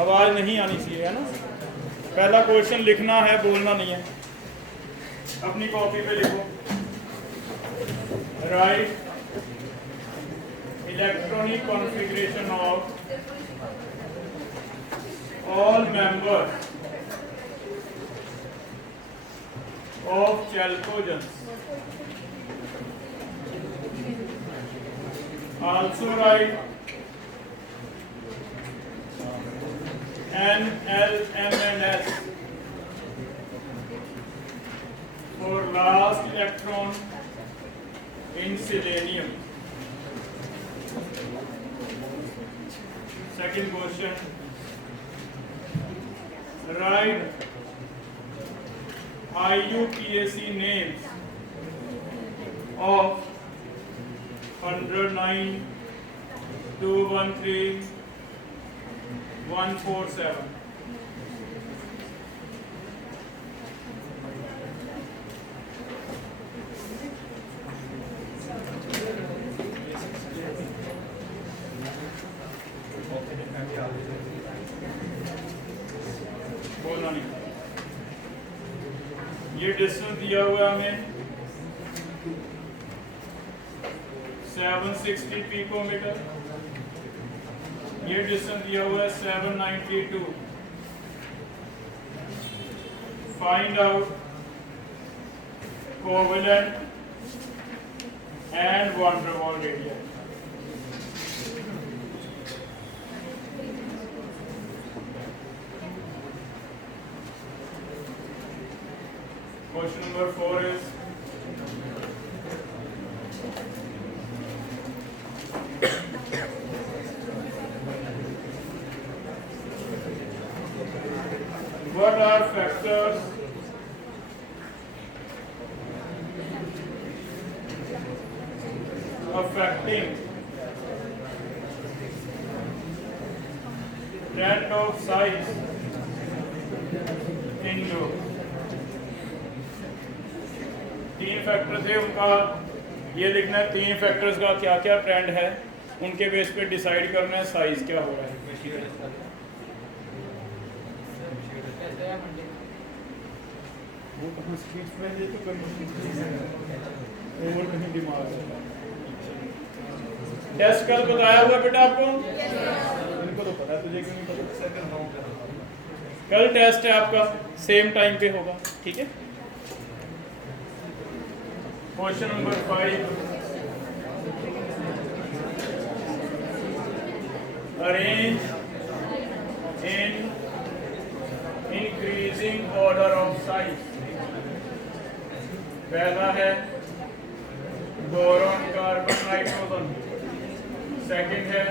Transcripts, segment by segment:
आवाज़ नहीं आनी चाहिए, है ना। पहला क्वेश्चन लिखना है, बोलना नहीं है। अपनी कॉपी पे लिखो, right electronic configuration of all members of chalcogens. Also write NLMNS for last electron in selenium. Second question, write IUPAC names of 109, 213, 147. बोलना नहीं। ये डिस्टेंस दिया हुआ है हमें 760 पिकोमीटर, ये डिस्टेंस दिया हुआ है 792। Find out covalent and van der Waals radius. Question number 4 is what are factors affecting trend of size in group? 3 factor थे उनका, ये लिखना है 3 फैक्टर्स का क्या क्या ट्रेंड है, उनके बेस पे डिसाइड करना है साइज क्या हो रहा है। वो कहाँ स्पीच में ये तो और कहीं दिमाग है। टेस्ट कल बताया हुआ बेटा आपको? इनको तो पता है, तुझे क्यों नहीं पता? कल टेस्ट है आपका, सेम टाइम पे होगा, ठीक है। Question number 5, arrange in increasing order of size। पहला है बोरॉन कार्बन नाइट्रोजन, सेकंड है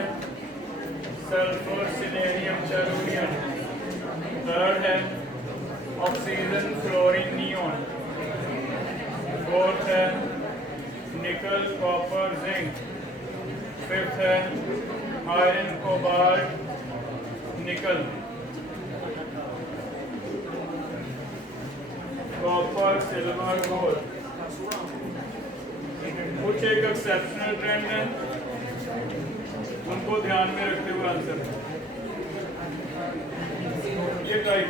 सल्फर सिलेनियम टेलुरियम, थर्ड है ऑक्सीजन फ्लोरीन नियॉन, फोर्थ है निकल कॉपर जिंक, फिफ्थ है iron cobalt nickel, copper silver gold. कुछ एक एक्सेप्शनल ट्रेंड है, उनको ध्यान में रखते हुए आंसर ये टाइप।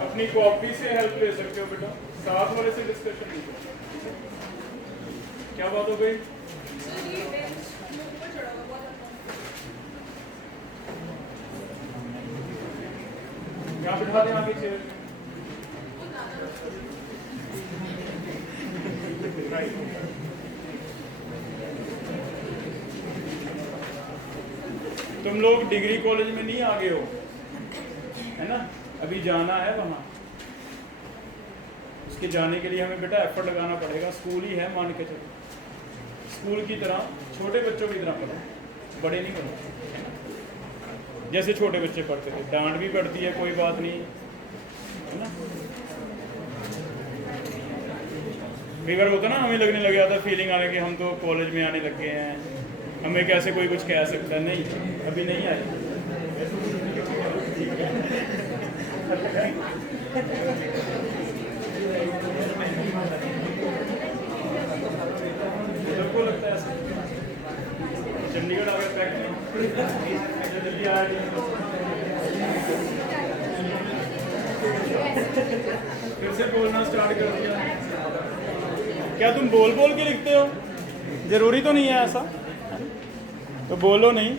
अपनी कॉपी से हेल्प ले सकते हो बेटा, साथ वाले से डिस्कशन नहीं करो। क्या बात हो गई? यहाँ बिठा दें आगे चेयर। तुम लोग डिग्री कॉलेज में नहीं आगे हो, है ना, अभी जाना है वहाँ। उसके जाने के लिए हमें बेटा एफर्ट लगाना पड़ेगा। स्कूल ही है, मान के चलो, स्कूल की तरह छोटे बच्चों की तरह पढ़ो, बड़े नहीं पढ़ो। जैसे छोटे बच्चे पढ़ते थे, डांट भी पड़ती है, कोई बात नहीं, है ना। कई बार होता ना, हमें लगने लग जाता, फीलिंग आने की हम तो कॉलेज में आने लग गए हैं, हमें कैसे कोई कुछ कह सकता है। नहीं, अभी नहीं आए। सबको लगता है ऐसा। जल्दी आ फिर से बोलना स्टार्ट कर दिया। क्या तुम बोल बोल के लिखते हो? जरूरी तो नहीं है ऐसा, तो बोलो नहीं।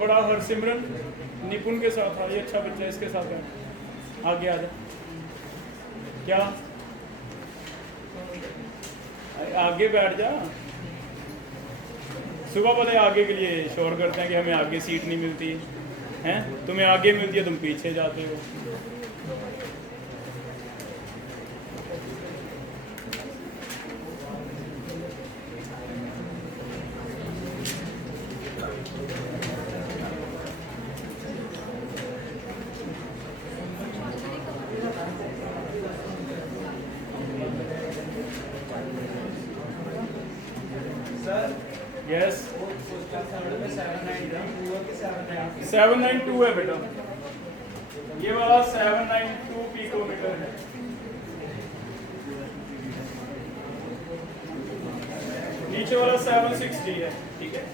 बड़ा हरसिमरन निपुण के साथ था, ये अच्छा बच्चा है, इसके साथ है। आगे आ जा। क्या आगे बैठ जा। सुबह वाले आगे के लिए शोर करते हैं कि हमें आगे सीट नहीं मिलती है, तुम्हें आगे मिलती है तुम पीछे जाते हो। यस 792 है बेटा, ये वाला 792 पिकोमीटर है। नीचे वाला 760 है, ठीक है।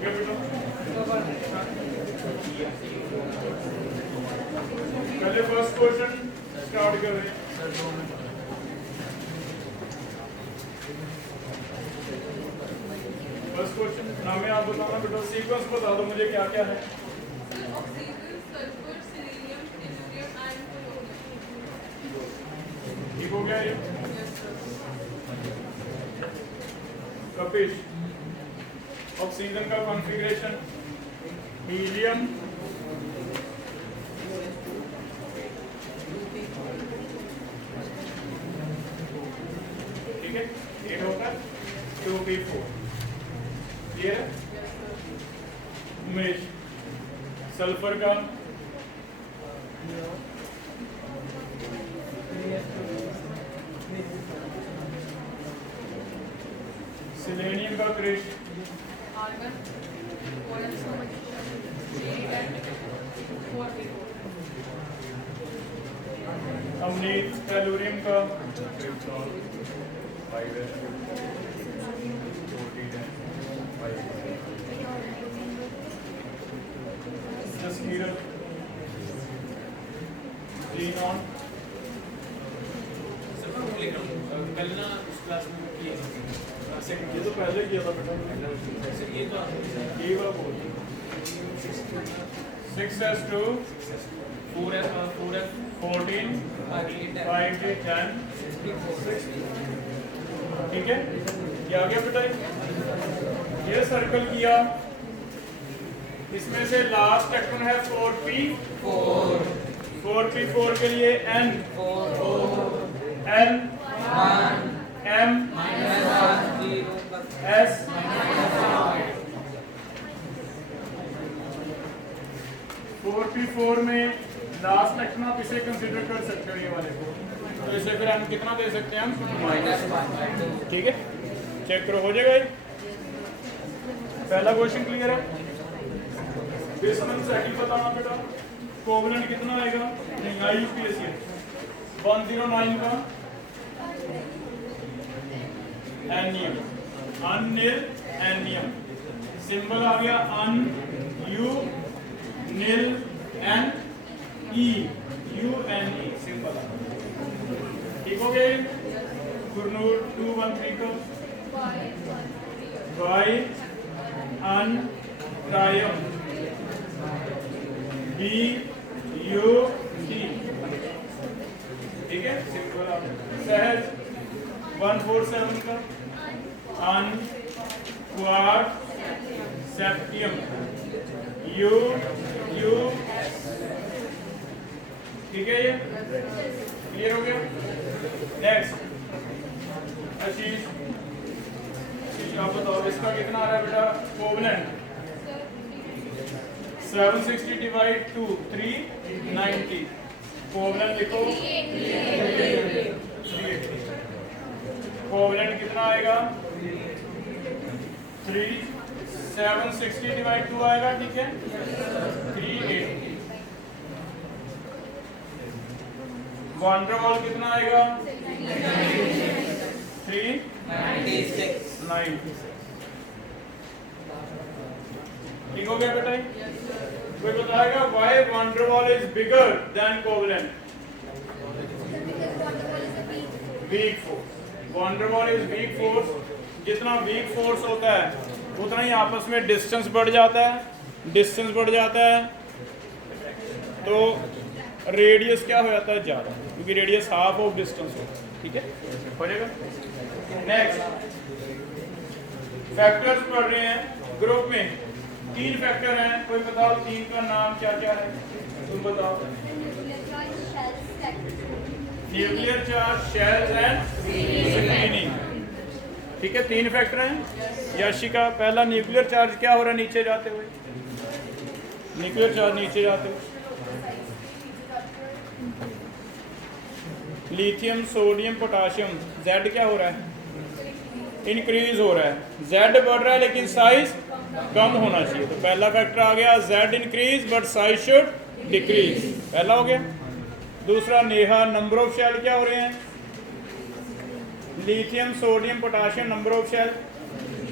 ओके बेटा, पहले फर्स्ट क्वेश्चन स्टार्ट कर रहे हैं। फर्स्ट क्वेश्चन नाम है, आप बताना बेटा, सीक्वेंस बता दो मुझे क्या क्या है। ठीक हो गया ये? कपिश, ऑक्सीजन का कॉन्फ़िगरेशन हीलियम, ठीक है, ये होगा 2p4, ये है। उमेश, सल्फर का सिलेनियम का क्रिश, अमनीत टेलुरियम का जसकीरत, जीनॉन, कल ना उस क्लास में किए ये तो पहले किया था बेटा, ये तो ये वाला बोल 6s2 4s 14 5 10 ठीक है, ये आ गया बेटा। ये सर्कल किया, इसमें से लास्ट इलेक्ट्रॉन है 4p4, 4p4 के लिए n, n m s 4p4 में लास्ट इलेक्ट्रॉन आप इसे कंसीडर कर सकते हो, ये वाले को, तो इसे फिर हम कितना दे सकते हैं, हम ठीक है, चेक करो हो जाएगा ये। पहला क्वेश्चन क्लियर है। बेसमेंट सेकंड बताना बेटा, कोवलेंट कितना आएगा, नहीं IUPAC 109 का एनियम, अनिल एनियम, सिंबल आ गया अन, यू निल एन ई, UNE सिंबल, ठीक हो गया। गुरनूर 213 का वाई अन ट्रायम, BUT, ठीक है, सिंपल। सहज 147 का अन क्वाड सेप्टियम, U ठीक है, ये क्लियर हो गया। नेक्स्ट आशीष, आप बताओ इसका कितना आ रहा है बेटा, कोवलेंट 760 डिवाइड 2 390, कोवलेंट लिखो, कोवलेंट कितना आएगा 3, 760 डिवाइड 2 आएगा, ठीक है 380। वंडरवॉल कितना आएगा 396, ठीक हो गया बेटा। कोई बताएगा why van der Waals is bigger than covalent, weak force, van der Waals is weak force, जितना वीक फोर्स होता है उतना ही आपस में डिस्टेंस बढ़ जाता है, डिस्टेंस बढ़ जाता है तो रेडियस क्या हो जाता है ज़्यादा, क्योंकि रेडियस हाफ ऑफ डिस्टेंस होता है, ठीक है हो जाएगा। नेक्स्ट फैक्टर्स पढ़ रहे हैं, ग्रुप में 3 फैक्टर हैं, कोई बताओ 3 का नाम क्या क्या है, तुम बताओ। Nuclear charge, shells and screening, ठीक है 3 फैक्टर हैं। याशिका, पहला न्यूक्लियर चार्ज क्या हो रहा है नीचे जाते हुए, न्यूक्लियर चार्ज नीचे जाते हुए, लिथियम सोडियम पोटाशियम, Z क्या हो रहा है, इंक्रीज हो रहा है, Z बढ़ रहा है लेकिन साइज कम होना चाहिए, तो पहला फैक्टर आ गया Z increase but size should decrease, पहला हो गया। दूसरा नेहा, नंबर ऑफ शेल क्या हो रहे हैं, lithium sodium potassium number of shell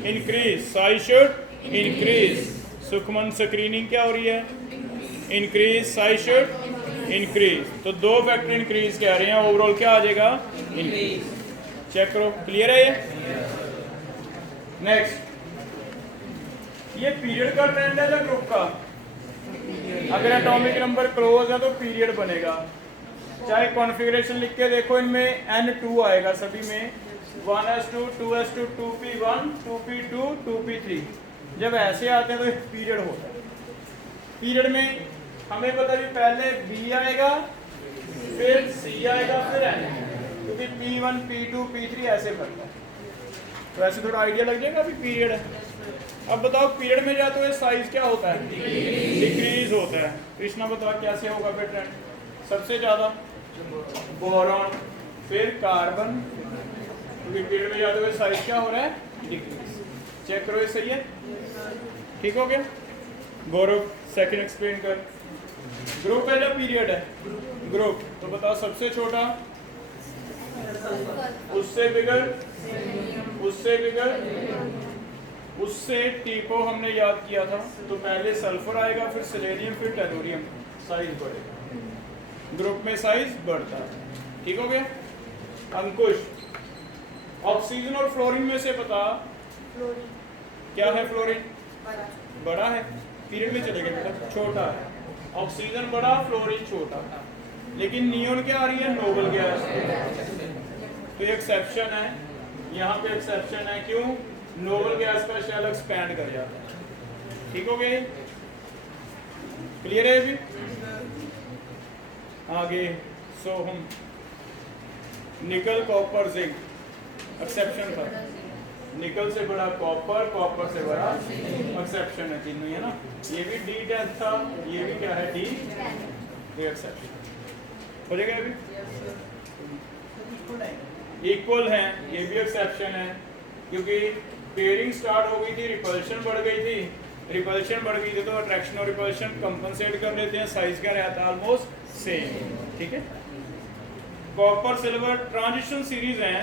increase, size should increase. सुखमन स्क्रीनिंग क्या हो रही है? इंक्रीज। Size should increase. तो दो फैक्टर इंक्रीज कह रहे हैं, ओवरऑल क्या आ जाएगा? इंक्रीज। चेक करो, क्लियर है ये? नेक्स्ट, ये पीरियड का ट्रेंड है या ग्रुप का? अगर एटॉमिक नंबर क्लोज है तो पीरियड बनेगा। चाहे कॉन्फ़िगरेशन लिख के देखो, इनमें N2 आएगा सभी में, 1s2 2s2 2p1 2p2 2p3। जब ऐसे आते हैं तो पीरियड होता है। पीरियड में हमें पता भी पहले B आएगा, फिर C आएगा, फिर N, क्योंकि P1 P2 P3 ऐसे करता है। तो ऐसे थोड़ा आइडिया लग जाएगा अभी पीरियड है। अब बताओ पीरियड में जाते हुए साइज क्या होता है? डिक्रीज होता है। कृष्णा बताओ कैसे होगा फिर ट्रेंड? सबसे ज्यादा बोरॉन, फिर कार्बन, क्योंकि पीरियड में जाते हुए साइज क्या हो रहा है? डिक्रीज। चेक करो, ये सही है? ठीक हो गया? गौरव सेकंड एक्सप्लेन कर। ग्रुप है या पीरियड है? ग्रुप। तो बताओ सबसे छोटा, उससे बिगर, उससे बिगर, उससे टीपो हमने याद किया था। तो पहले सल्फर आएगा, फिर सेलेनियम, फिर टेलुरियम, साइज बढ़ेगा। ग्रुप में साइज बढ़ता है। ठीक हो गया? अंकुश, ऑक्सीजन और फ्लोरीन में से बता क्या है? फ्लोरीन बड़ा है, पीरियड में चलेगा बेटा, छोटा है। ऑक्सीजन बड़ा, फ्लोरीन छोटा। लेकिन नियोन क्या आ रही है? Noble gas. तो ये एक्सेप्शन है, यहाँ पे एक्सेप्शन है। क्यों? नोबल गैस का शेल एक्सपैंड कर जाता है। ठीक हो गए? क्लियर है अभी? आगे सोहम, निकल कॉपर जिंक, एक्सेप्शन था। निकल से बड़ा कॉपर, कॉपर से बड़ा एक्सेप्शन है, तीनों है ना। ये भी D10 था, ये भी क्या है? D, ये एक्सेप्शन हो जाएगा अभी। इक्वल है, ये भी एक्सेप्शन है, क्योंकि पेयरिंग स्टार्ट हो गई थी, रिपल्शन बढ़ गई थी। रिपल्शन बढ़ गई थी तो अट्रैक्शन और रिपल्शन कंपनसेट कर लेते हैं, साइज क्या रहता है? Almost same. ठीक है? कॉपर सिल्वर ट्रांजिशन सीरीज है,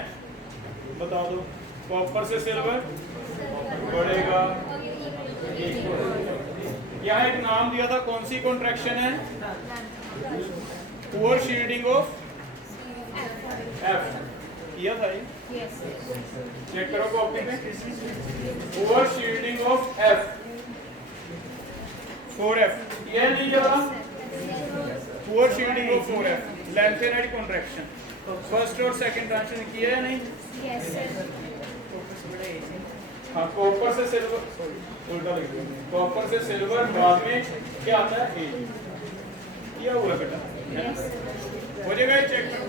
बता दो। कॉपर से सिल्वर बढ़ेगा, यहाँ एक नाम दिया था, कौन सी कॉन्ट्रैक्शन है? पुअर शील्डिंग ऑफ F किया था ये? चेक करो कॉपी में, poor shielding of F 4F ये नहीं जरा, poor shielding of 4F lanthanide contraction. First और सेकंड ट्रांजिशन किया है नहीं? हाँ, कॉपर से सिल्वर, उल्टा लिख दिया, कॉपर से सिल्वर बाद में क्या आता है? ए किया हुआ बेटा, है ना? हो जाएगा ये, चेक करो।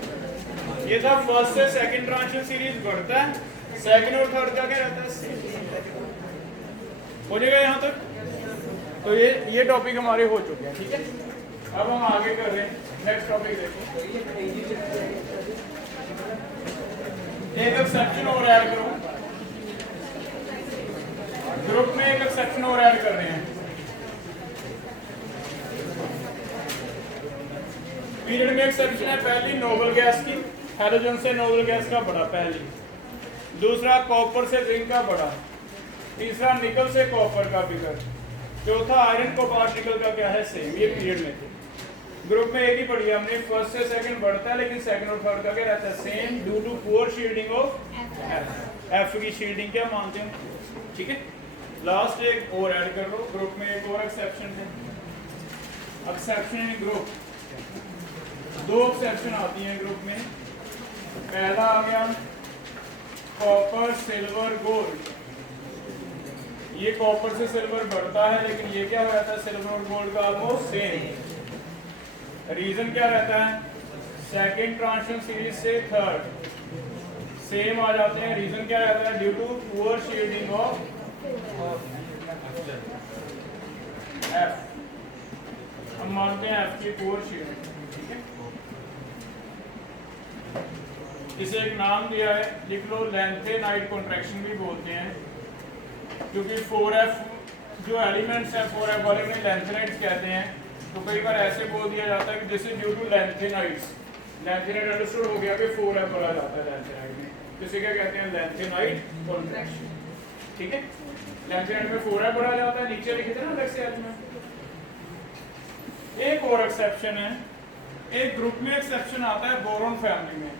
ये था फर्स्ट से सेकंड ट्रांजिशन सीरीज बढ़ता है, सेकंड और थर्ड क्या रहता है? हो जाएगा यहाँ तक? तो ये टॉपिक हमारे हो चुके हैं। ठीक है, अब हम आगे कर रहे हैं, नेक्स्ट टॉपिक देखो। एक एक्सेप्शन और ऐड करो, ग्रुप में एक एक्सेप्शन और ऐड कर रहे हैं। पीरियड में एक्सेप्शन है, पहली नोबल गैस की, हैलोजन से नोबल गैस का बड़ा पहली, दूसरा कॉपर से जिंक का बड़ा, तीसरा निकल से कॉपर का बिगर, चौथा आयरन कोबाल्ट निकल का क्या है? सेम। ये पीरियड में थे। ग्रुप में एक ही पढ़ी हमने, फर्स्ट से सेकंड बढ़ता है, लेकिन सेकंड और थर्ड का क्या रहता है? Same, due to poor shielding of F की शील्डिंग क्या मानते हैं? ठीक है, लास्ट एक और ऐड कर लो। ग्रुप में एक और एक्सेप्शन है, एक्सेप्शन इन ग्रुप, दो एक्सेप्शन आती हैं ग्रुप में। पहला आ गया कॉपर सिल्वर गोल्ड, ये कॉपर से सिल्वर बढ़ता है, लेकिन ये क्या हो जाता है? सिल्वर और गोल्ड का ऑलमोस्ट सेम। रीजन क्या रहता है? सेकंड ट्रांजिशन सीरीज से थर्ड सेम आ जाते हैं। रीजन क्या रहता है? Due to poor shielding of F। हम मानते हैं F की पुअर शील्डिंग। ठीक है, इसे एक नाम दिया है, लिख लो, लेंथेनाइड कॉन्ट्रैक्शन भी बोलते हैं, क्योंकि 4F जो एलिमेंट्स हैं 4F वाले में लेंथेनाइड्स कहते हैं। तो कई बार ऐसे बोल दिया जाता है कि this is due to lanthanides. Lanthanide understood हो गया कि 4F बोला जाता है लेंथेनाइड में, तो इसे क्या कहते हैं? Lanthanide contraction. ठीक है, लेफ्ट हैंड में 4f बढ़ा जाता है, नीचे लिखे थे ना अलग से एल में। एक और एक्सेप्शन है, एक ग्रुप में एक्सेप्शन आता है बोरोन फैमिली में।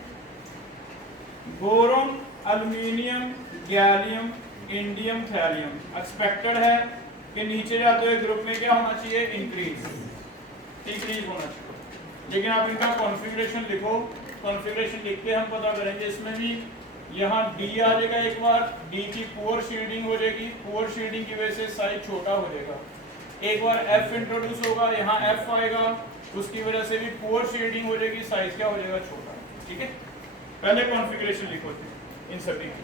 Boron, aluminium, gallium, indium, thallium expected है कि नीचे जाते हुए ग्रुप में क्या होना चाहिए, इंक्रीज होना चाहिए। लेकिन आप इनका कॉन्फ़िगरेशन लिखो, कॉन्फ़िगरेशन लिख के हम पता करेंगे। इसमें भी यहाँ डी आ जाएगा, एक बार डी की पुअर शील्डिंग हो जाएगी, पुअर शील्डिंग की वजह से साइज छोटा हो जाएगा। एक बार एफ इंट्रोड्यूस होगा, यहाँ एफ आएगा, उसकी वजह से भी पुअर शील्डिंग हो जाएगी, साइज क्या हो जाएगा, छोटा। ठीक है, पहले कॉन्फ़िगरेशन लिखो इन सभी की।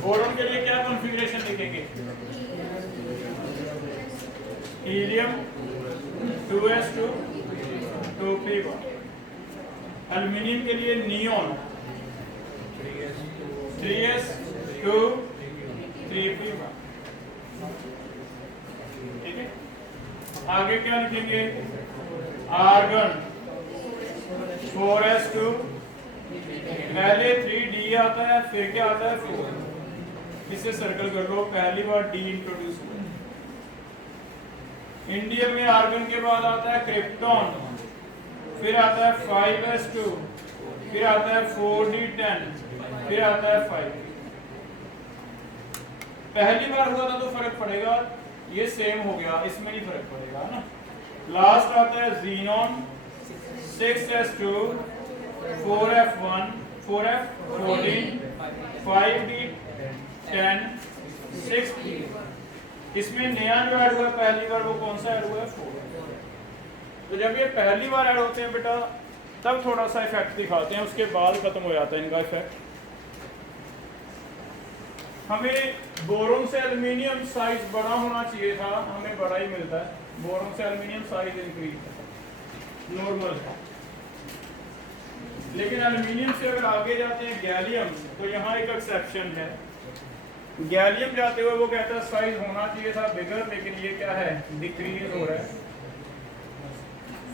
बोरोन के लिए क्या कॉन्फ़िगरेशन लिखेंगे, हीलियम 2s2 2p1। एल्यूमिनियम के लिए नियोन 3s2 3p1। ठीक है, आगे क्या लिखेंगे, आर्गन 4s2, पहले 3d आता है, फिर क्या आता है 4। इसे सर्कल कर लो, पहली बार डी इंट्रोड्यूस हुआ। इंडियम में आर्गन के बाद आता है क्रिप्टॉन, फिर आता है 5s2, फिर आता है 4d10, फिर आता है 5। पहली बार हुआ था तो फर्क पड़ेगा, ये सेम हो गया, इसमें नहीं फर्क पड़ेगा, है ना। लास्ट आता है xenon 6s2, 4f1, 4f14, 5d10, 6d। इसमें नया जो ऐड हुआ पहली बार, वो कौन सा ऐड हुआ है, 4। तो जब ये पहली बार ऐड होते हैं बेटा, तब थोड़ा सा इफेक्ट दिखाते हैं, उसके बाद खत्म हो जाता है इनका इफेक्ट। हमें बोरोन से एल्यूमिनियम साइज बड़ा होना चाहिए था, हमें बड़ा ही मिलता है। बोरोन से एल्यूमिनियम साइज इंक्रीज नॉर्मल है। लेकिन एल्यूमिनियम से अगर आगे जाते हैं गैलियम, तो यहाँ एक एक्सेप्शन है। गैलियम जाते हुए वो कहता है साइज होना चाहिए था बिगर, लेकिन ये क्या है, डिक्रीज हो रहा है।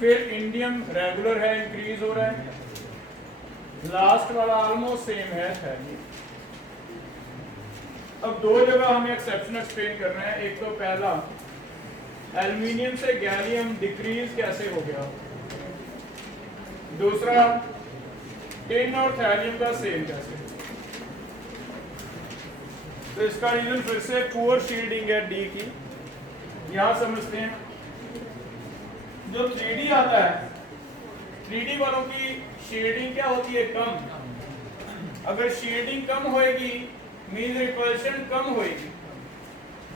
फिर इंडियम रेगुलर है, इंक्रीज हो रहा है। लास्ट वाला ऑलमोस्ट सेम है, थैलियम। अब दो जगह हमें एक्सेप्शन एक्सप्लेन करना है। एक तो पहला, एल्यूमिनियम से गैलियम डिक्रीज कैसे हो गया। दूसरा, टिन और थैलियम का सेम कैसे। तो इसका रीजन फिर से पुअर शील्डिंग है डी की। यहां समझते हैं, जो 3D आता है, 3D वालों की शील्डिंग क्या होती है, कम। अगर शील्डिंग कम होएगी मीन रिपल्शन कम होएगी।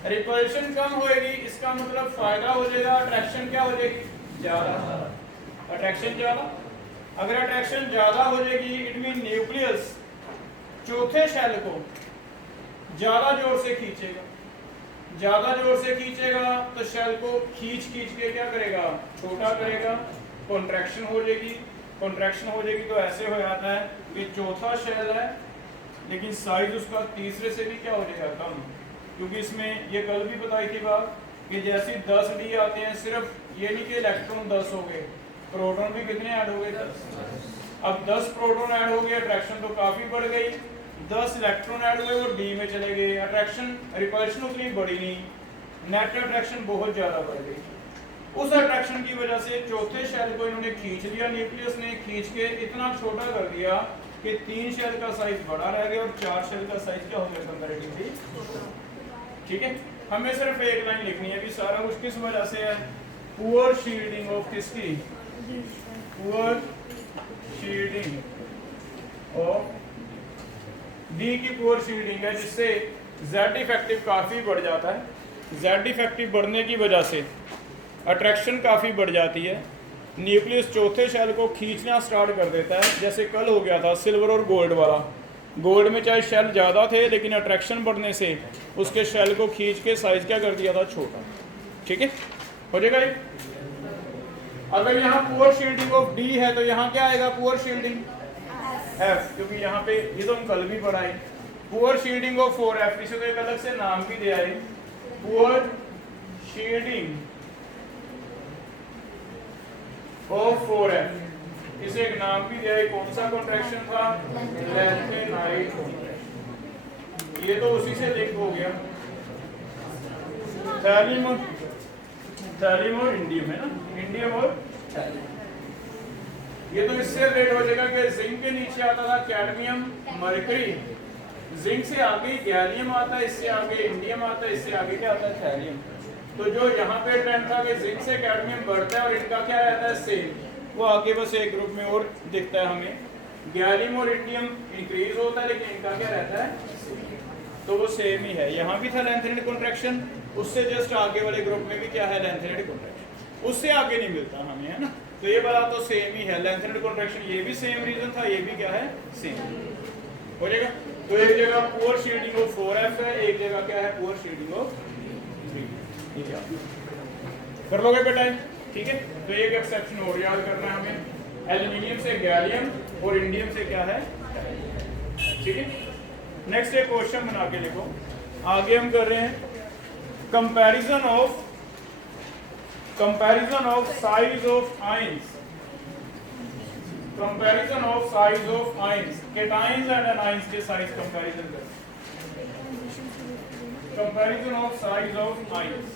रिपल्शन कम होएगी, इसका मतलब फायदा हो जाएगा, अट्रैक्शन क्या हो जाएगी, ज्यादा। अट्रैक्शन ज्यादा, अगर अट्रैक्शन ज्यादा हो जाएगी, इट मीन न्यूक्लियस चौथे शेल को ज्यादा जोर से खींचेगा। ज्यादा जोर से खींचेगा तो शेल को खींच के क्या करेगा, छोटा करेगा, कॉन्ट्रैक्शन हो जाएगी। कॉन्ट्रैक्शन हो जाएगी तो ऐसे हो जाता है कि चौथा शेल है, लेकिन साइज उसका तीसरे से भी क्या हो जाएगा, कम। क्योंकि इसमें ये कल भी बताई थी बात कि जैसे 10 डी आते हैं, सिर्फ ये नहीं कि इलेक्ट्रॉन 10 हो गए, प्रोटॉन भी कितने ऐड हो गए, 10। अब 10 प्रोटॉन ऐड हो गए, अट्रैक्शन तो काफी बढ़ गई। 10 इलेक्ट्रॉन ऐड हुए, वो डी में चले गए, अट्रैक्शन रिपल्शन उतनी बढ़ी नहीं, नेट अट्रैक्शन बहुत ज्यादा बढ़ गई। उस अट्रैक्शन की वजह से चौथे शेल को इन्होंने खींच लिया, न्यूक्लियस ने खींच के इतना छोटा कर दिया कि 3 शेल का साइज बड़ा रह गया और 4 शेल का साइज क्या हो गया, कंपैरेटिवली। ठीक है, हमें सिर्फ एक लाइन लिखनी है कि सारा कुछ किस वजह से है, पुअर शील्डिंग ऑफ किसकी, पुअर शील्डिंग ऑफ डी की पुअर शील्डिंग है, जिससे जेड इफेक्टिव काफ़ी बढ़ जाता है। जेड इफेक्टिव बढ़ने की वजह से अट्रैक्शन काफ़ी बढ़ जाती है, न्यूक्लियस चौथे शेल को खींचना स्टार्ट कर देता है। जैसे कल हो गया था सिल्वर और गोल्ड वाला, गोल्ड में चाहे शेल ज़्यादा थे, लेकिन अट्रैक्शन बढ़ने से उसके शेल को खींच के साइज क्या कर दिया था, छोटा। ठीक है, हो जाएगा ये। अगर यहाँ पुअर शील्डिंग ऑफ डी है तो यहाँ क्या आएगा, पुअर शील्डिंग एफ, क्योंकि यहाँ पे ये तो हम कल भी पढ़ाए। पुअर शील्डिंग ऑफ 4f, इसे तो एक अलग से नाम भी दिया है, पुअर शेडिंग ऑफ 4F। इसे एक नाम भी दिया है, कौन सा कॉन्ट्रैक्शन था? Lanthanide contraction. ये तो उसी से लिंक हो गया, थैलियम और इंडियम है ना, इंडियम और थैलियम। ये तो इससे रिलेट हो जाएगा कि जिंक के नीचे आता था कैडमियम मरकरी, जिंक से आगे गैलियम आता है, इससे आगे इंडियम आता है, इससे आगे क्या आता है? थैलियम। तो जो यहाँ पे ट्रेंड था कि जिंक से कैडमियम बढ़ता है और इनका क्या रहता है? सेम, वो आगे बस एक ग्रुप में और दिखता है हमें, गैलियम और इंडियम इंक्रीज होता है लेकिन इनका क्या रहता है? तो वो सेम ही है। यहाँ भी था लैंथेनाइड कॉन्ट्रैक्शन, उससे जस्ट आगे वाले ग्रुप में भी क्या है? Lanthanide contraction. उससे आगे नहीं मिलता हमें, है ना। तो ये वाला तो सेम ही है, लैंथेनाइड कॉन्ट्रैक्शन, ये भी सेम रीजन था, ये भी क्या है? सेम हो जाएगा। तो एक जगह पुअर शेडिंग ऑफ 4F है, एक जगह क्या है? Poor shedding of 3। ठीक है, कर लोगे बेटा? ठीक है। तो एक एक्सेप्शन और याद करना है हमें, एल्यूमिनियम से गैलियम और इंडियम से क्या है? ठीक है। नेक्स्ट एक क्वेश्चन बना के लिखो। आगे हम कर रहे हैं comparison of size of ions, comparison of size of ions, cations and anions के साइज कंपैरिजन कर, comparison of size of ions.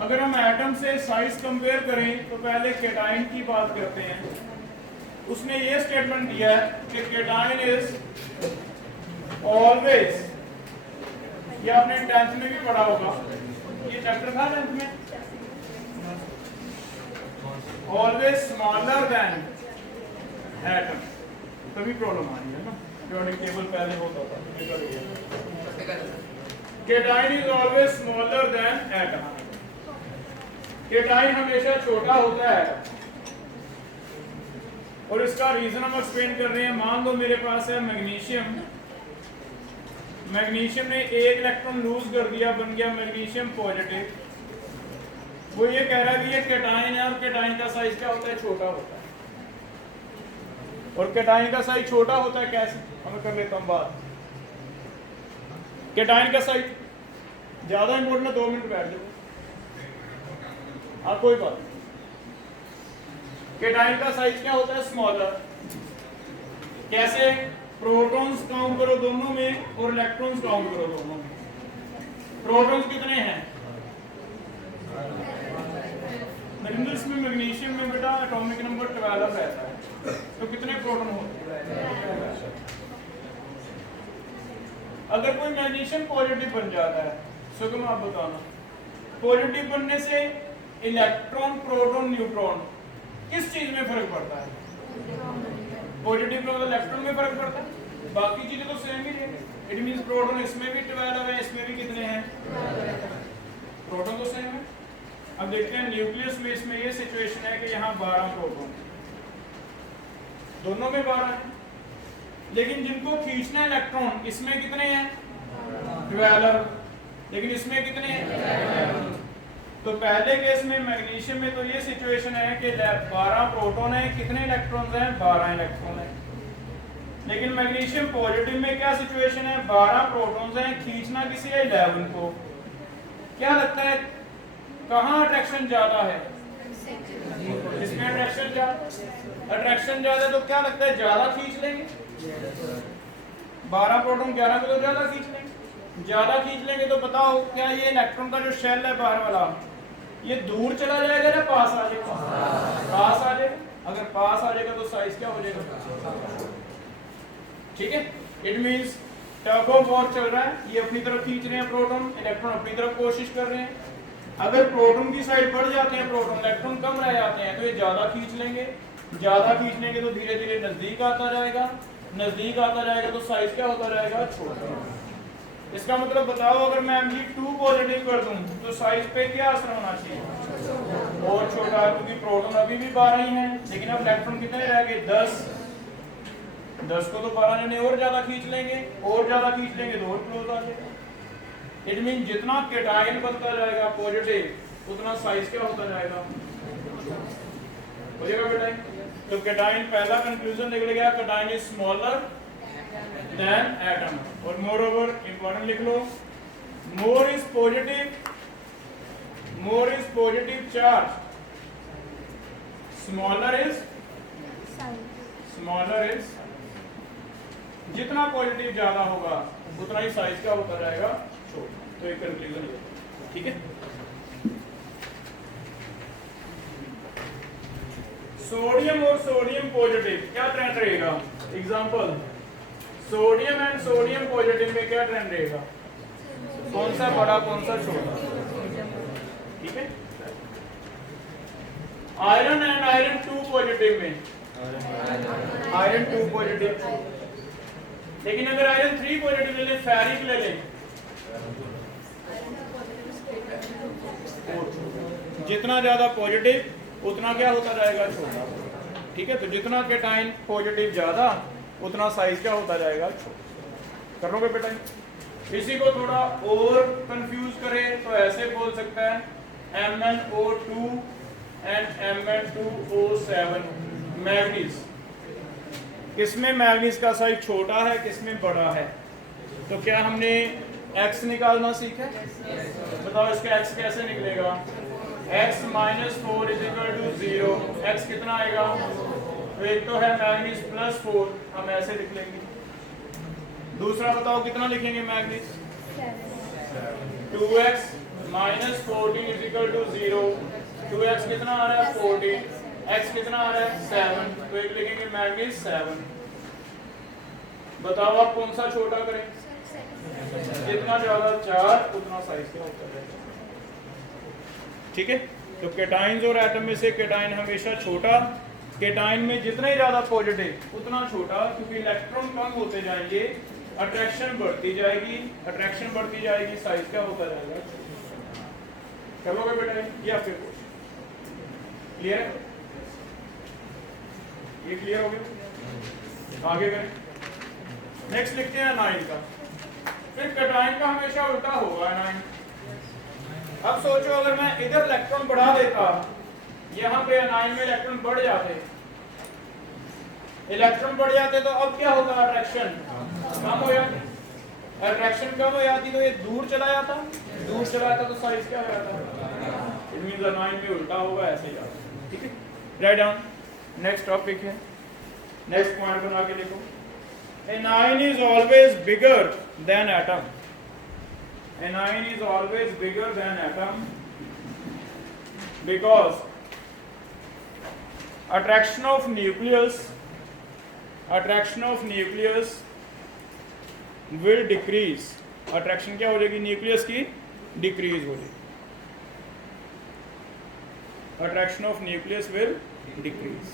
अगर हम एटम से साइज कंपेयर करें तो पहले केटाइन की बात करते हैं। उसने ये स्टेटमेंट दिया है कि केटाइन इज ऑलवेज, ये आपने 10th में भी पढ़ा होगा, ये चैप्टर था 10th में, ऑलवेज स्मॉलर देन एटम। तभी प्रॉब्लम आ रही है ना, पीरियोडिक टेबल पहले होता था। Cation is always smaller than atom, cation हमेशा छोटा होता है और इसका रीजन हम एक्सप्लेन कर रहे हैं। मान लो मेरे पास है मैग्नीशियम, मैग्नीशियम ने एक इलेक्ट्रॉन लूज कर दिया, बन गया मैग्नीशियम पॉजिटिव। वो ये कह रहा है कि ये केटाइन है और केटाइन का साइज क्या होता है? छोटा होता है। और केटाइन का साइज छोटा होता है कैसे? हमें कर लेता हूं बात। केटाइन का साइज ज्यादा इंपॉर्टेंट है, 2 मिनट बैठ जाओ। हाँ कोई बात। केटाइन का साइज क्या होता है? स्मॉलर। कैसे? प्रोटॉन्स काउंट करो दोनों में और इलेक्ट्रॉन्स काउंट करो दोनों में। प्रोटॉन्स कितने हैं? नरेंद्र, इसमें मैग्नीशियम में बेटा एटॉमिक नंबर 12 रहता है, तो कितने प्रोटॉन होते हैं? अगर कोई मैग्नीशियम पॉजिटिव बन जाता है, सुगम आप बताना, पॉजिटिव बनने से इलेक्ट्रॉन, प्रोटॉन, न्यूट्रॉन किस चीज में फर्क पड़ता है? पॉजिटिव में इलेक्ट्रॉन में फर्क पड़ता है, बाकी चीजें तो सेम ही है। इट मींस प्रोटॉन इसमें भी 12 है, इसमें भी कितने हैं? प्रोटॉन तो सेम है। अब देखते हैं न्यूक्लियस में, इसमें ये सिचुएशन है कि यहाँ 12 प्रोटॉन, दोनों में 12 है, लेकिन जिनको खींचना है इलेक्ट्रॉन, इसमें कितने हैं? 12, लेकिन इसमें कितने हैं? तो पहले केस में मैग्नीशियम में तो ये सिचुएशन है कि 12 प्रोटॉन है, कितने इलेक्ट्रॉन्स हैं? 12 इलेक्ट्रॉन है। लेकिन मैग्नीशियम पॉजिटिव में क्या सिचुएशन है? 12 प्रोटॉन्स हैं, खींचना किसी है? 11 को। क्या लगता है कहाँ अट्रैक्शन ज्यादा है? इसमें अट्रैक्शन ज्यादा है, तो क्या लगता है ज्यादा खींच लेंगे? 12 प्रोटॉन 11 को तो ज्यादा खींच लेंगे। ज्यादा खींच लेंगे तो बताओ क्या ये इलेक्ट्रॉन का जो शेल है बाहर वाला, ये दूर चला जाएगा या पास आ जाएगा? पास आ जाएगा। अगर पास आ जाएगा तो साइज क्या हो जाएगा? ठीक है। It means tug of war चल रहा है, ये अपनी तरफ खींच रहे हैं प्रोटॉन, इलेक्ट्रॉन अपनी तरफ कोशिश कर रहे हैं। अगर प्रोटॉन की साइड बढ़ जाते हैं, प्रोटॉन इलेक्ट्रॉन कम रह जाते हैं, तो ये ज्यादा खींच लेंगे। ज्यादा खींच लेंगे तो धीरे धीरे नजदीक आता जाएगा, नजदीक आता जाएगा तो साइज क्या होता रहेगा? छोटा। इसका मतलब बताओ, अगर मैं Mg2 पॉजिटिव कर दूं तो साइज पे क्या असर होना चाहिए? और छोटा, क्योंकि प्रोटॉन अभी भी 12 ही हैं, लेकिन अब इलेक्ट्रॉन कितने रह गए? 10 को तो 12 ने और ज्यादा खींच लेंगे, और ज्यादा खींच लेंगे तो और क्लोज आ जाएगा। इट मीन जितना केटाइन बनता जाएगा पॉजिटिव, उतना साइज क्या होता जाएगा? हो जाएगा बेटा। तो केटाइन पहला कंक्लूजन निकल गया, cation is smaller than atom. और मोर ओवर इंपॉर्टेंट लिख लो, more is positive charge, smaller is जितना पॉजिटिव ज्यादा होगा उतना ही साइज का होता जाएगा छोटा। तो एक कंक्लूजन है, ठीक है। सोडियम और सोडियम पॉजिटिव क्या ट्रेंड रहेगा? Example, sodium and sodium positive में क्या ट्रेंड रहेगा? कौन सा बड़ा कौन सा छोटा? ठीक है। आयरन एंड आयरन 2 पॉजिटिव में आयरन 2 पॉजिटिव, लेकिन अगर आयरन 3 पॉजिटिव ले लें, फेरिक ले लें, जितना ज्यादा पॉजिटिव उतना क्या होता जाएगा? छोटा। ठीक है, तो जितना कैटाइन पॉजिटिव ज्यादा उतना साइज क्या होता जाएगा? छोटा। कर लोगे बेटा? इसी को थोड़ा और कंफ्यूज करें तो ऐसे बोल सकता है MnO2 एंड Mn2O7 मैग्नीज। किसमें मैग्नीज का साइज छोटा है, किसमें बड़ा है? तो क्या हमने x निकालना सीखा है? बताओ इसका x कैसे निकलेगा? x - 4 = 0। x कितना आएगा? तो एक तो है मैग्नीज +4, हम ऐसे लिख लेंगे। दूसरा बताओ कितना लिखेंगे मैग्नीज? 2x - 14 = 0। 2x कितना आ रहा है? 14। x कितना आ रहा है? 7। तो एक लिखेंगे मैग्नीज 7। बताओ आप कौन सा छोटा करें? जितना ज्यादा चार्ज उतना साइज क्या होता है। ठीक है, तो कैटाइंस और एटम में से कैटाइन हमेशा छोटा, कैटाइन में जितना ही ज्यादा पॉजिटिव उतना छोटा, क्योंकि इलेक्ट्रॉन कम होते जाएंगे, अट्रैक्शन बढ़ती जाएगी, अट्रैक्शन बढ़ती जाएगी, साइज क्या होता जाएगा? करोगे बेटा? ये आपके क्लियर है? ये क्लियर हो गया? आगे करें। नेक्स्ट लिखते हैं एनाइन का। फिर कैटाइन का हमेशा उल्टा होगा एनाइन। अब सोचो अगर मैं इधर इलेक्ट्रॉन बढ़ा देता, यहाँ पे एनाइन में इलेक्ट्रॉन बढ़ जाते, तो अब क्या होता? अट्रैक्शन कम हो जाती। अट्रैक्शन कम हो जाती तो ये दूर चला जाता, तो साइज क्या हो जाता? इट मींस एनाइन में उल्टा होगा, ऐसे जाता। ठीक है, राइट डाउन। नेक्स्ट टॉपिक है, नेक्स्ट पॉइंट बना के देखो। Anion is always bigger than atom. Anion is always bigger than atom because attraction of nucleus will decrease. Attraction क्या हो जाएगी? न्यूक्लियस की डिक्रीज हो जाएगी। Attraction of nucleus will decrease.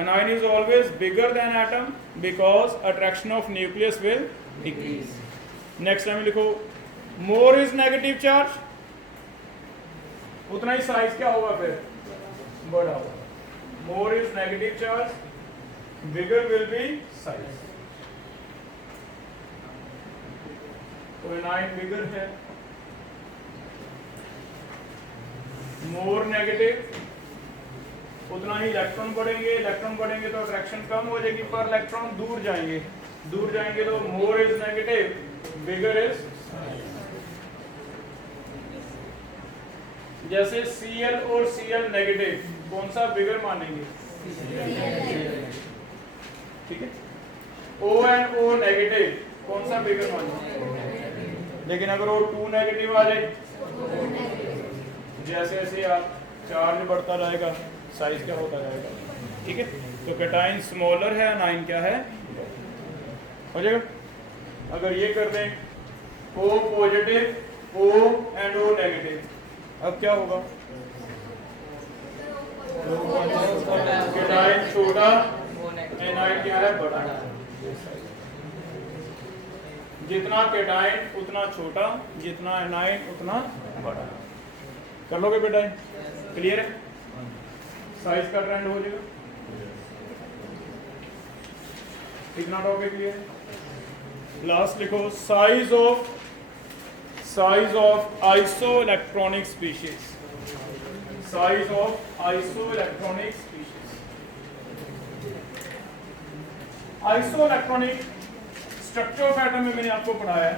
Anion is always bigger than atom because attraction of nucleus will decrease. Next time लिखो, more is negative charge, उतना ही size क्या होगा? फिर बड़ा होगा। More is negative charge, bigger will be size. तो anion bigger है, more negative, उतना ही इलेक्ट्रॉन बढ़ेंगे, तो अट्रैक्शन कम हो जाएगी, पर इलेक्ट्रॉन दूर जाएंगे तो more is negative, bigger is. जैसे Cl और Cl नेगेटिव, कौन सा बिगर मानेंगे? ठीक है। O एंड O नेगेटिव, कौन सा बिगर मानेंगे? लेकिन अगर O2 नेगेटिव आ जाए, जैसे जैसे आप चार्ज बढ़ता जाएगा, साइज क्या होता जाएगा? ठीक है, तो कैटाइन स्मॉलर है, एनाइन क्या है? हो जाएगा। अगर ये कर दें O positive, O and O negative, अब क्या होगा? कैटाइन छोटा, एनाइन क्या है? बड़ा। जितना कैटाइन उतना छोटा, जितना एनाइन उतना बड़ा। कर लोगे बेटा? क्लियर है? साइज का ट्रेंड हो जाएगा। इतना टॉपिक क्लियर। लास्ट लिखो, size of isoelectronic species. Size of isoelectronic species. Isoelectronic structure of atom में मैंने आपको पढ़ाया है।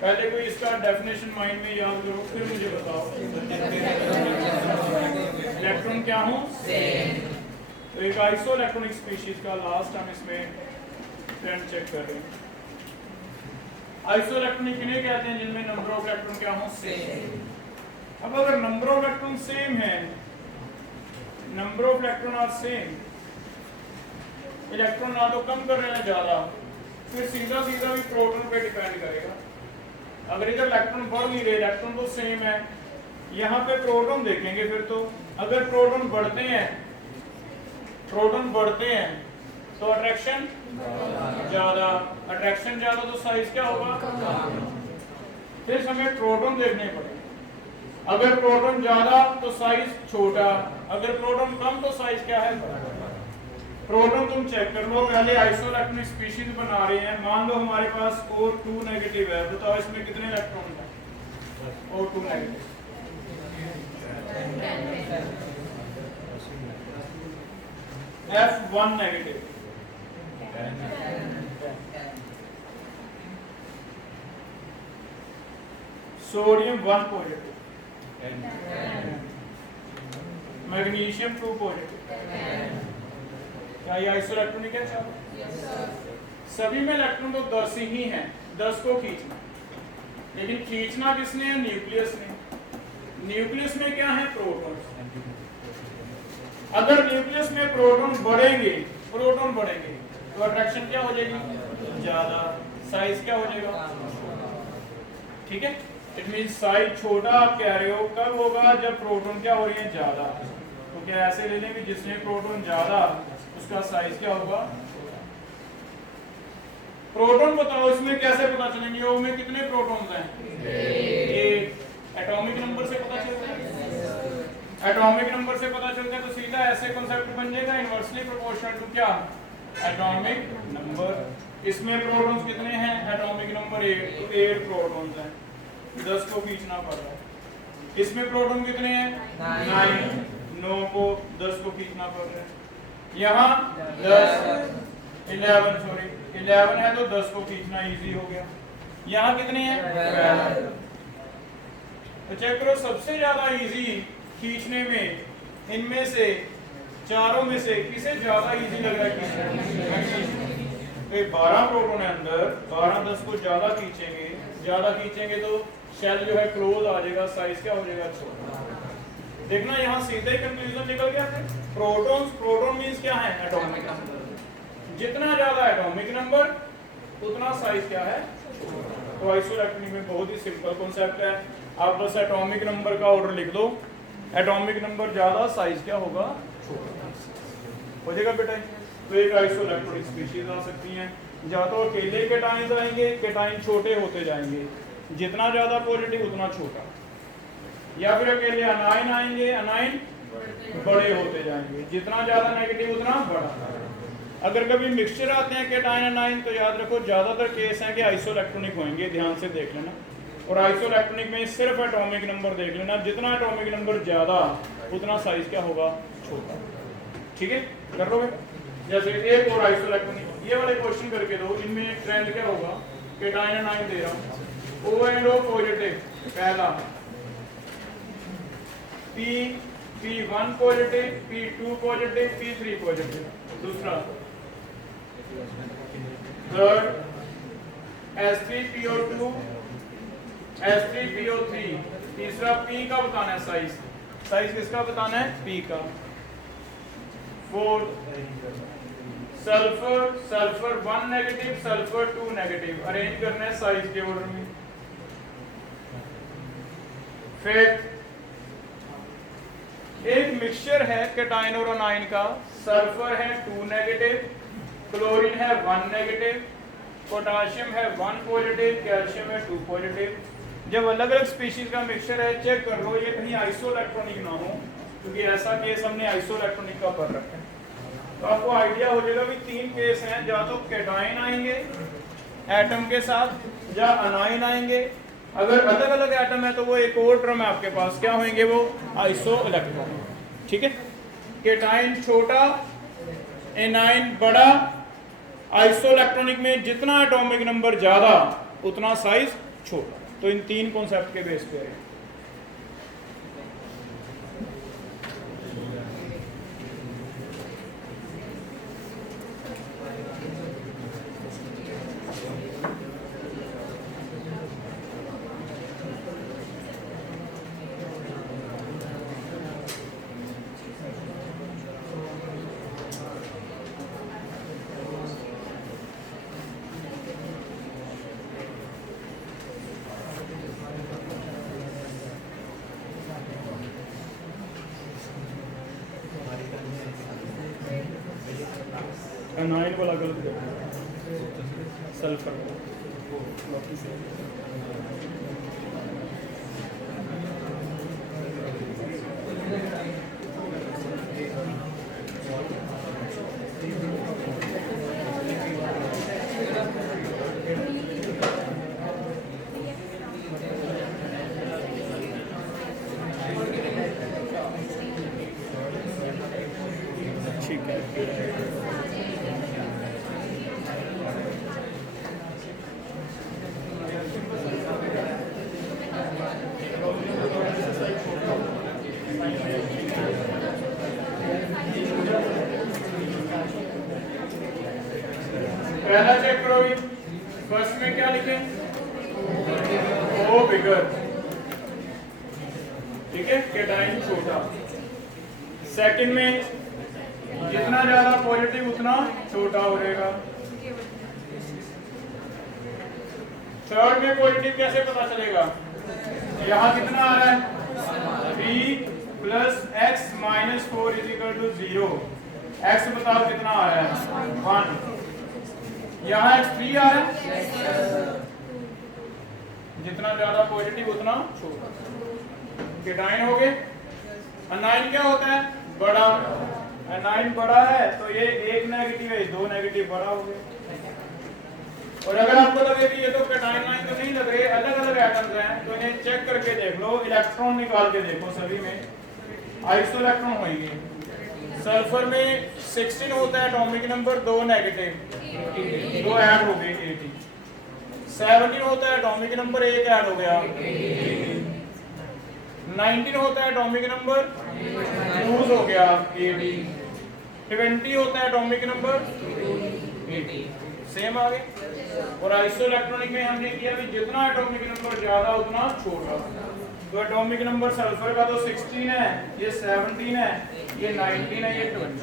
पहले कोई इसका डेफिनेशन माइंड में याद करो, फिर मुझे बताओ। इलेक्ट्रॉन क्या हो? तो एक आइसो इलेक्ट्रॉनिक स्पीशीज का लास्ट हम इसमें ट्रेंड चेक कर रहे हैं। आइसो इलेक्ट्रॉनिक किन्हें कहते हैं? जिनमें नंबर ऑफ इलेक्ट्रॉन क्या हो? सेम। अब अगर नंबर ऑफ इलेक्ट्रॉन सेम है, number of electron are same, electron ना तो कम कर रहे हैं ज्यादा, फिर सीधा सीधा भी प्रोटॉन पे डिपेंड करेगा। अगर इधर इलेक्ट्रॉन बढ़ नहीं रहे, इलेक्ट्रॉन तो सेम है, यहाँ पे प्रोटॉन देखेंगे फिर तो अगर प्रोटॉन बढ़ते हैं तो अट्रैक्शन ज्यादा, अट्रैक्शन ज्यादा तो साइज क्या होगा? फिर हमें प्रोटॉन देखने पड़ेगा। अगर प्रोटॉन ज्यादा तो साइज छोटा, अगर प्रोटॉन कम तो साइज क्या है? प्रोटॉन तुम चेक कर लो। पहले आइसो इलेक्ट्रॉनिक स्पीशीज बना रहे हैं। मान लो हमारे पास O2 नेगेटिव है, बताओ इसमें कितने इलेक्ट्रॉन है? O2 negative, F1 negative, sodium 1 positive, magnesium 2 positive. क्या ये आइसो इलेक्ट्रॉनिक है? सभी में इलेक्ट्रॉन तो 10 ही हैं, 10 को खींचना, लेकिन खींचना किसने है? न्यूक्लियस ने। न्यूक्लियस में क्या है? प्रोटॉन। अगर न्यूक्लियस में प्रोटॉन बढ़ेंगे तो अट्रैक्शन क्या हो जाएगी? ज्यादा, साइज क्या हो जाएगा? ठीक है, इट मीन साइज छोटा आप कह रहे हो, कब होगा? जब प्रोटॉन क्या हो रही है? ज्यादा। तो क्या ऐसे ले लेंगे जिसमें प्रोटॉन ज्यादा उसका साइज क्या होगा? प्रोटॉन बताओ इसमें कैसे पता चलेंगे? ओ में कितने प्रोटॉन्स हैं? एक। एटॉमिक नंबर से पता चलता है। एटॉमिक नंबर से पता चलता है तो सीधा ऐसे कॉन्सेप्ट बन जाएगा, इनवर्सली प्रोपोर्शनल टू क्या? Atomic number. इसमें प्रोटॉन्स कितने हैं? एटॉमिक नंबर 8, तो 8 प्रोटॉन्स हैं, 10 को खींचना पड़ रहा है। इसमें प्रोटॉन कितने हैं? 9 को 10 को खींचना पड़ रहा है। यहाँ 11 है तो 10 को खींचना इजी हो गया। यहाँ कितने हैं? 12। तो चेक करो, सबसे ज्यादा इजी खींचने में इनमें से चारों में से किसे ज्यादा इजी लग रहा है? तो 12 प्रोटॉन है अंदर, 12 10 को ज्यादा खींचेंगे तो शेल जो है क्लोज आ जाएगा, साइज क्या हो जाएगा? छोटा। देखना यहाँ सीधे ही कंक्लूजन निकल गया है। प्रोटॉन मींस क्या है? Atomic number. जितना ज्यादा एटॉमिक नंबर उतना साइज क्या है? तो आइसो इलेक्ट्रॉनिक में बहुत ही सिंपल कॉन्सेप्ट है, आप बस एटॉमिक नंबर का ऑर्डर लिख दो। एटॉमिक नंबर ज्यादा, साइज क्या होगा? छोटा हो जाएगा बेटा। तो एक आइसो इलेक्ट्रॉनिक स्पीशीज आ सकती हैं, या तो अकेले केटाइंस आएंगे, केटाइन छोटे होते जाएंगे, जितना ज्यादा पॉजिटिव उतना छोटा, या फिर अकेले अनाइन आएंगे, अनाइन बड़े होते जाएंगे, जितना ज्यादा नेगेटिव उतना बड़ा। अगर कभी मिक्सचर आते हैं केटाइन अनाइन तो याद रखो ज्यादातर केस हैं कि आइसो इलेक्ट्रॉनिक होंगे, ध्यान से देख लेना। और आइसो इलेक्ट्रॉनिक में सिर्फ एटॉमिक नंबर देख लेना, जितना एटॉमिक नंबर ज्यादा उतना साइज क्या होगा? छोटा। ठीक है, कर लोगे? जैसे एक और आइसो इलेक्ट्रॉनिक, ये वाले क्वेश्चन करके दो, इनमें ट्रेंड क्या होगा? केटाइन अनाइन दे रहा हूँ, O एंड O पॉजिटिव, पहला P1 positive, P2 positive, P3 positive, दूसरा थर्ड S3PO2, S3PO3, तीसरा P का बताना है साइज किसका बताना है? P का। Fourth sulphur 1 negative, sulphur 2 negative, arrange करना है साइज के ऑर्डर में। फिफ्थ एक मिक्सचर है केटाइन और अनाइन का, सल्फर है 2 नेगेटिव, क्लोरीन है 1 नेगेटिव, पोटाशियम है 1 पॉजिटिव, कैल्शियम है 2 पॉजिटिव। जब अलग अलग स्पीशीज का मिक्सचर है, चेक कर लो ये कहीं आइसो इलेक्ट्रॉनिक ना हो, क्योंकि ऐसा केस हमने आइसो इलेक्ट्रॉनिक का कर रखा है। तो आपको आइडिया हो जाएगा कि 3 केस हैं, या तो केटाइन आएंगे एटम के साथ, या अनाइन आएंगे। अगर अलग अलग एटम है तो वो एक और टर्म है आपके पास, क्या होंगे वो? Iso electronic. ठीक है, केटाइन छोटा, एनाइन बड़ा। आइसो इलेक्ट्रॉनिक में जितना एटॉमिक नंबर ज्यादा उतना साइज छोटा। तो इन 3 कॉन्सेप्ट के बेस पे है। एनाइन वाला गलत कर सल्फर ठीक है। पहला चेक करो। फर्स्ट में क्या लिखें? ओ बिगर, ठीक है, केटाइन छोटा। सेकंड में जितना ज्यादा पॉजिटिव उतना छोटा हो रहेगा। थर्ड में पॉजिटिव कैसे पता चलेगा? यहाँ कितना आ रहा है? 3 plus x minus 4 is equal to 0। X बताओ कितना आ रहा है? 1। यहाँ x3 आ रहा है। जितना ज्यादा पॉजिटिव उतना छोटा। केटाइन हो गए। एनाइन क्या होता है? बड़ा। एनाइन बड़ा है तो ये एक नेगेटिव है, 2 नेगेटिव बड़ा हो गए। और अगर आपको लगे कि ये तो केटाइन लाइन तो नहीं लग रही, अलग अलग एटम्स हैं, तो इन्हें चेक करके देख लो। इलेक्ट्रॉन निकाल के देखो, सभी में आइसो इलेक्ट्रॉन होंगे। सल्फर में 16 होता है एटॉमिक नंबर, 2 नेगेटिव, 2 ऐड हो गए 80। 17 होता है एटॉमिक नंबर, 1 ऐड हो गया। 19 होता है एटॉमिक नंबर, 2 हो गया 80। 20 होता है एटॉमिक नंबर, 80। सेम आ गए। और आइसो इलेक्ट्रॉनिक में हमने किया भी जितना एटॉमिक नंबर ज्यादा उतना छोटा। तो एटॉमिक नंबर सल्फर का तो 16 है, ये 17 है, ये 19 है, ये 20।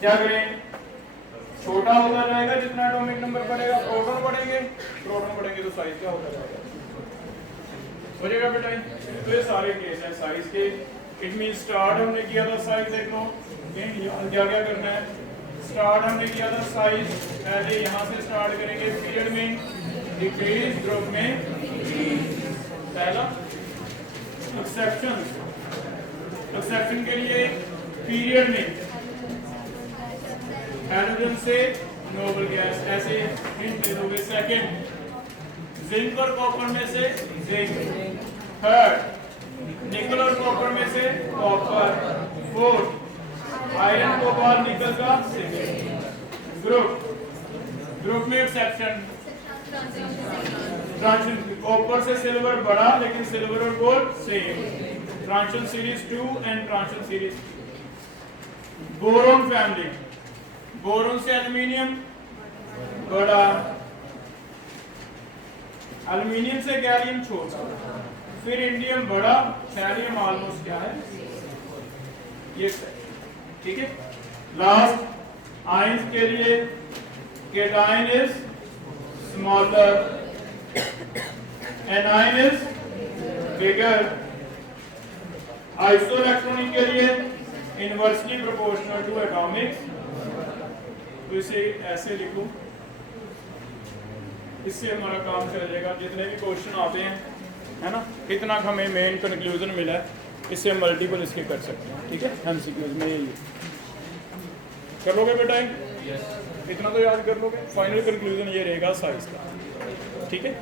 क्या करें? छोटा होता जाएगा जितना एटॉमिक नंबर बढ़ेगा। प्रोटॉन बढ़ेंगे, प्रोटॉन बढ़ेंगे तो साइज क्या होता जाएगा? हो जाएगा बेटा। तो ये सारे केस हैं साइज के। इट मीन स्टार्ट हमने किया था साइज, देख लो क्या क्या करना है। स्टार्ट हमने किया था साइज, पहले यहाँ से स्टार्ट करेंगे पीरियड में, डिक्रीज, ग्रुप में पहला। एक्सेप्शन, एक्सेप्शन के लिए पीरियड में हाइड्रोजन से नोबल गैस, ऐसे हिंट दे दोगे। सेकंड, जिंक और कॉपर में से जिंक। थर्ड, निकल और कॉपर में से copper. Fourth, iron cobalt nickel का ग्रुप। ग्रुप में एक्सेप्शन, ट्रांजिशन, कॉपर से सिल्वर बड़ा लेकिन सिल्वर और gold same. Transition series 2 and transition series. Boron family, boron से एल्युमिनियम बड़ा, एल्युमिनियम से गैलियम छोटा, फिर इंडियम बड़ा, थैलियम ऑलमोस्ट क्या है ये, ठीक है। लास्ट आयंस के लिए cation is smaller, A9 is bigger. Isoelectronic के लिए इनवर्सली प्रोपोर्शनल टू एटॉमिक। तो इसे ऐसे लिखो, इससे हमारा काम चल जाएगा। जितने भी क्वेश्चन आते हैं, है ना, इतना हमें मेन कंक्लूजन मिला है, इससे हम मल्टीपल इसके कर सकते हैं, ठीक है। एमसीक्यूज में यही कर लोगे बेटा, इतना तो याद कर लोगे। फाइनल कंक्लूजन ये रहेगा साइज का, ठीक है।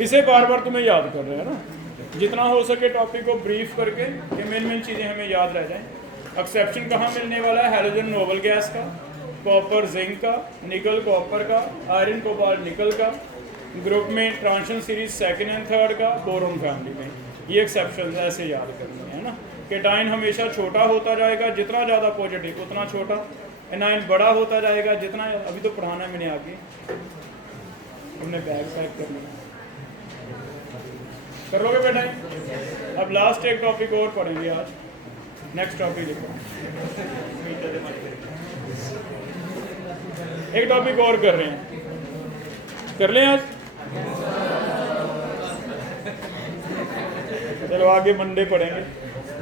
इसे बार बार तुम्हें याद कर रहे हैं ना, जितना हो सके टॉपिक को ब्रीफ करके, ये मेन मेन चीज़ें हमें याद रह जाएं। एक्सेप्शन कहाँ मिलने वाला है? हैलोजन नोबल गैस का, कॉपर जिंक का, निकल कॉपर का, आयरन कोबाल्ट निकल का, ग्रुप में transition series second and third का, बोरोन फैमिली में। ये एक्सेप्शन ऐसे याद करनी है ना। केटाइन हमेशा छोटा होता जाएगा, जितना ज़्यादा पॉजिटिव उतना छोटा। एनाइन बड़ा होता जाएगा जितना, अभी तो पढ़ाना है मैंने आगे, हमने बैग पैक कर लिया, कर लोगे बेटा? अब लास्ट एक टॉपिक और पढ़ेंगे आज, नेक्स्ट टॉपिक लिखो, एक टॉपिक और कर रहे हैं, कर लें आज? चलो आगे मंडे पढ़ेंगे,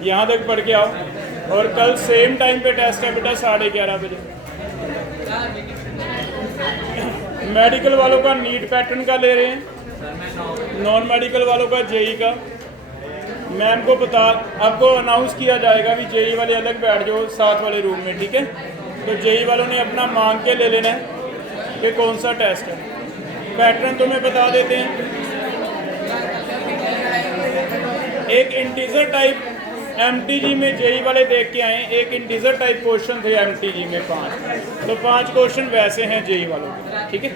यहाँ तक पढ़ के आओ। और कल सेम टाइम पे टेस्ट है बेटा 11:30 बजे। मेडिकल वालों का नीट पैटर्न का ले रहे हैं, नॉन मेडिकल वालों का जेई का। मैम को बता, आपको अनाउंस किया जाएगा भी जेई वाले अलग बैठ जाओ साथ वाले रूम में, ठीक है? तो जेई वालों ने अपना मांग के ले लेना है कि कौन सा टेस्ट है। पैटर्न तुम्हें बता देते हैं। एक इंटीजर टाइप एमटीजी में जेई वाले देख के आए, एक इंटीजर टाइप क्वेश्चन थे एमटीजी में 5, तो 5 क्वेश्चन वैसे हैं जेई वालों के, ठीक है?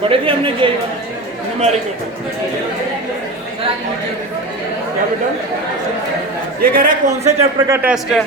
पढ़े थे हमने जेई वाले न्यूमेरिकल। क्या बेटा ये कह रहा है कौन से चैप्टर का टेस्ट है?